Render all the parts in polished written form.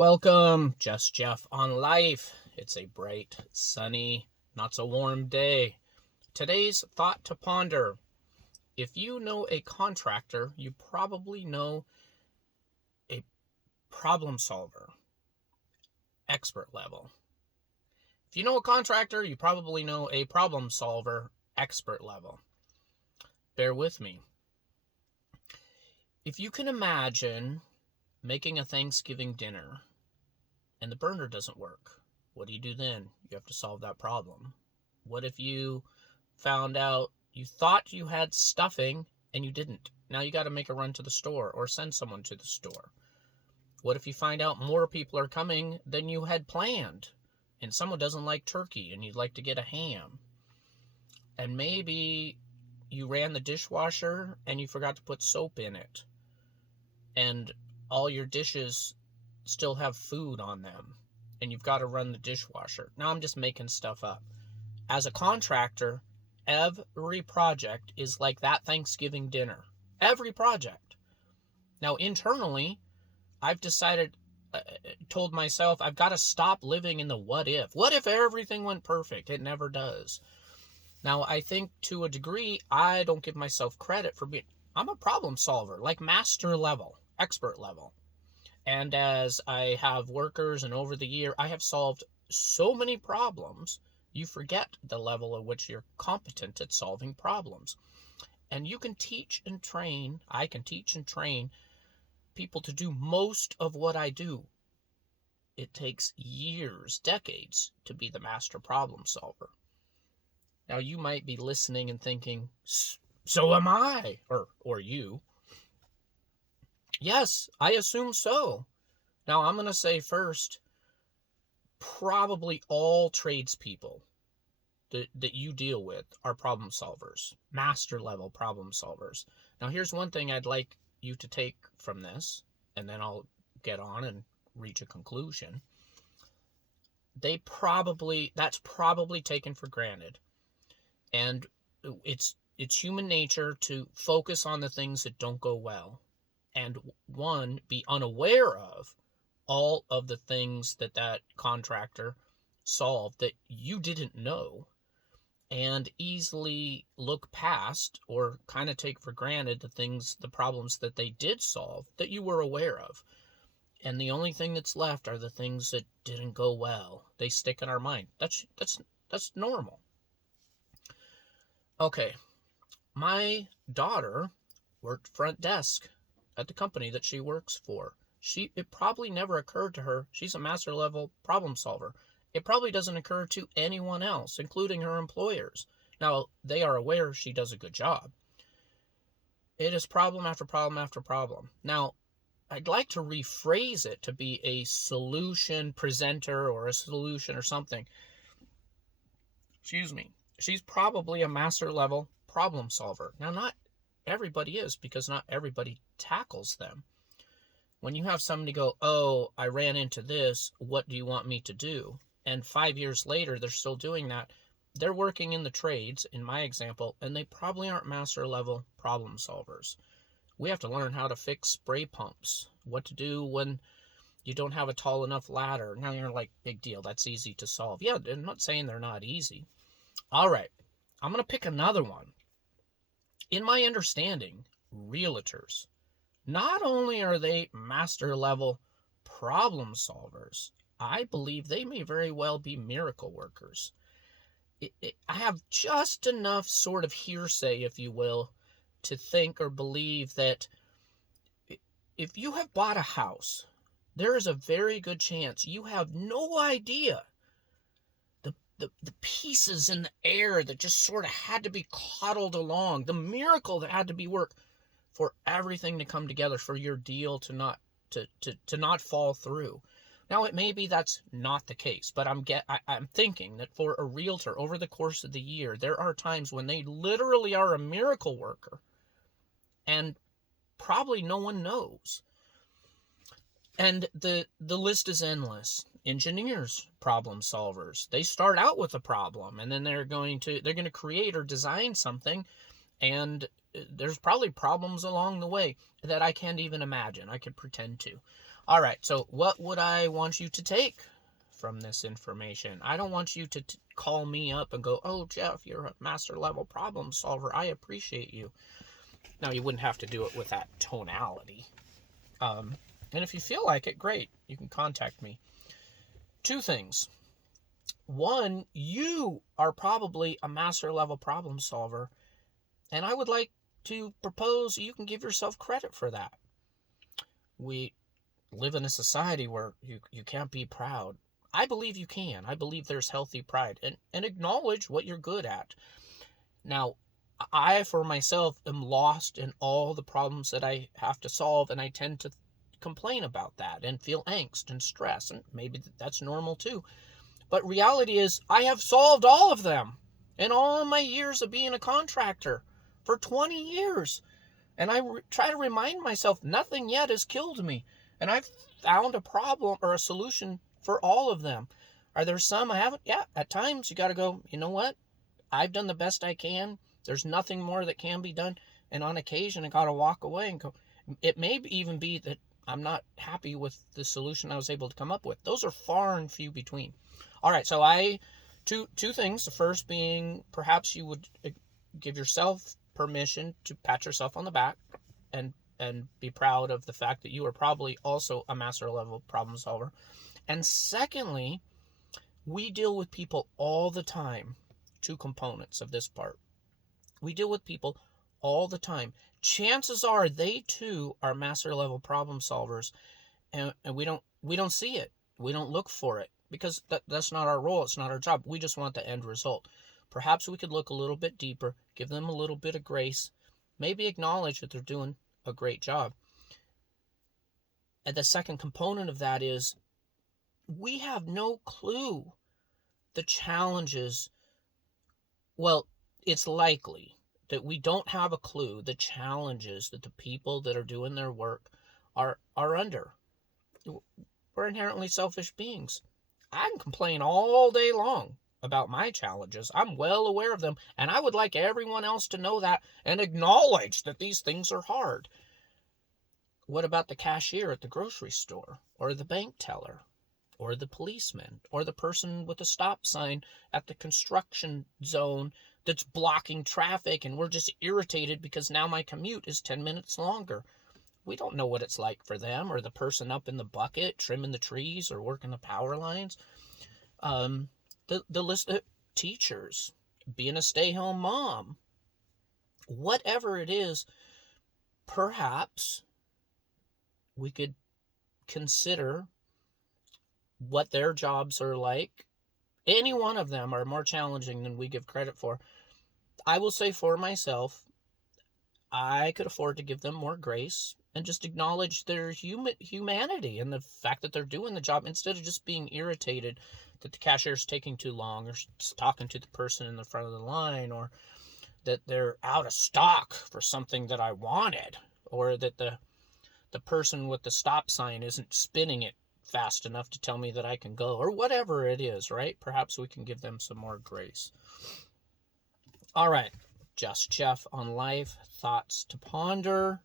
Welcome, Just Jeff on Life. It's a bright, sunny, not so warm day. Today's thought to ponder. If you know a contractor, you probably know a problem solver, expert level. If you know a contractor, you probably know a problem solver, expert level. Bear with me. If you can imagine making a Thanksgiving dinner and the burner doesn't work, what do you do then? You have to solve that problem. What if you found out you thought you had stuffing and you didn't? Now you got to make a run to the store or send someone to the store. What if you find out more people are coming than you had planned and someone doesn't like turkey and you'd like to get a ham? And maybe you ran the dishwasher and you forgot to put soap in it, and all your dishes still have food on them and you've got to run the dishwasher. Now I'm just making stuff up. As a contractor, every project is like that Thanksgiving dinner. Every project. Now internally, I've decided, told myself, I've got to stop living in the what if. What if everything went perfect? It never does. Now I think to a degree, I don't give myself credit for being, I'm a problem solver, like master level, expert level. And as I have workers and over the year, I have solved so many problems, you forget the level at which you're competent at solving problems. And you can teach and train, I can teach and train people to do most of what I do. It takes years, decades to be the master problem solver. Now you might be listening and thinking, so am I, or you. Yes, I assume so. Now I'm going to say first, probably all tradespeople that you deal with are problem solvers, master level problem solvers. Now here's one thing I'd like you to take from this, and then I'll get on and reach a conclusion. That's probably taken for granted. And it's human nature to focus on the things that don't go well, and be unaware of all of the things that contractor solved that you didn't know, and easily look past or kind of take for granted the problems that they did solve that you were aware of. And the only thing that's left are the things that didn't go well. They stick in our mind. That's normal. Okay, my daughter worked front desk at the company that she works for. It probably never occurred to her, she's a master level problem solver. It probably doesn't occur to anyone else, including her employers. Now, they are aware she does a good job. It is problem after problem after problem. Now, I'd like to rephrase it to be a solution presenter or a solution or something. Excuse me. She's probably a master level problem solver. Now, not everybody is, because not everybody tackles them. When you have somebody go, oh, I ran into this, what do you want me to do? And 5 years later, they're still doing that. They're working in the trades, in my example, and they probably aren't master level problem solvers. We have to learn how to fix spray pumps, what to do when you don't have a tall enough ladder. Now you're like, big deal, that's easy to solve. Yeah, I'm not saying they're not easy. All right, I'm going to pick another one. In my understanding, realtors, not only are they master level problem solvers, I believe they may very well be miracle workers. I have just enough sort of hearsay, if you will, to think or believe that if you have bought a house, there is a very good chance you have no idea the pieces in the air that just sort of had to be coddled along, the miracle that had to be worked for everything to come together for your deal to not fall through. Now, it may be that's not the case, but I'm thinking that for a realtor over the course of the year, there are times when they literally are a miracle worker, and probably no one knows. And the list is endless. Engineers, problem solvers. They start out with a problem, and then they're going to create or design something, and there's probably problems along the way that I can't even imagine. I could pretend to. All right, so what would I want you to take from this information? I don't want you to call me up and go, oh, Jeff, you're a master level problem solver. I appreciate you. Now, you wouldn't have to do it with that tonality. And if you feel like it, great. You can contact me. Two things. One, you are probably a master level problem solver, and I would like to propose you can give yourself credit for that. We live in a society where you can't be proud. I believe you can. I believe there's healthy pride, and acknowledge what you're good at. Now, I, for myself, am lost in all the problems that I have to solve, and I tend to complain about that and feel angst and stress, and maybe that's normal too. But reality is, I have solved all of them in all my years of being a contractor for 20 years. And I try to remind myself nothing yet has killed me. And I've found a problem or a solution for all of them. Are there some I haven't? Yeah, at times you got to go, you know what? I've done the best I can. There's nothing more that can be done. And on occasion, I got to walk away and go. It may even be that I'm not happy with the solution I was able to come up with. Those are far and few between. All right, so two things. The first being perhaps you would give yourself permission to pat yourself on the back and be proud of the fact that you are probably also a master level problem solver. And secondly, we deal with people all the time. Two components of this part. We deal with people all the time. Chances are they too are master level problem solvers, and we don't see it. We don't look for it because that's not our role. It's not our job. We just want the end result. Perhaps we could look a little bit deeper, give them a little bit of grace, maybe acknowledge that they're doing a great job. And the second component of that is we have no clue the challenges. Well, it's likely that we don't have a clue the challenges that the people that are doing their work are under. We're inherently selfish beings. I can complain all day long about my challenges. I'm well aware of them, and I would like everyone else to know that and acknowledge that these things are hard. What about the cashier at the grocery store, or the bank teller, or the policeman, or the person with the stop sign at the construction zone that's blocking traffic, and we're just irritated because now my commute is 10 minutes longer? We don't know what it's like for them, or the person up in the bucket trimming the trees or working the power lines. The list of teachers, being a stay-home mom, whatever it is, perhaps we could consider what their jobs are like. Any one of them are more challenging than we give credit for. I will say for myself, I could afford to give them more grace and just acknowledge their humanity and the fact that they're doing the job instead of just being irritated that the cashier's taking too long, or talking to the person in the front of the line, or that they're out of stock for something that I wanted, or that the person with the stop sign isn't spinning it fast enough to tell me that I can go, or whatever it is, right? Perhaps we can give them some more grace. All right, Just Jeff on life, thoughts to ponder.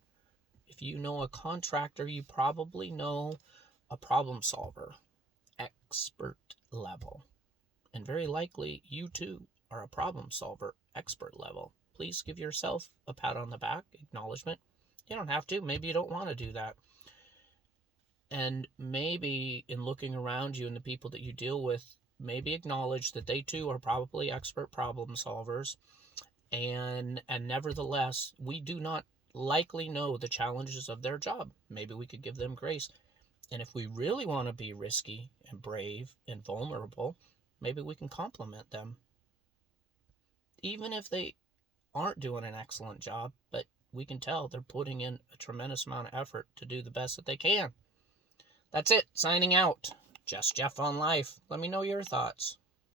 If you know a contractor, you probably know a problem solver, expert level. And very likely you too are a problem solver, expert level. Please give yourself a pat on the back, acknowledgement. You don't have to. Maybe you don't want to do that. And maybe in looking around you and the people that you deal with, maybe acknowledge that they too are probably expert problem solvers. And nevertheless, we do not likely know the challenges of their job. Maybe we could give them grace. And if we really want to be risky and brave and vulnerable, maybe we can compliment them. Even if they aren't doing an excellent job, but we can tell they're putting in a tremendous amount of effort to do the best that they can. That's it. Signing out. Just Jeff on life. Let me know your thoughts.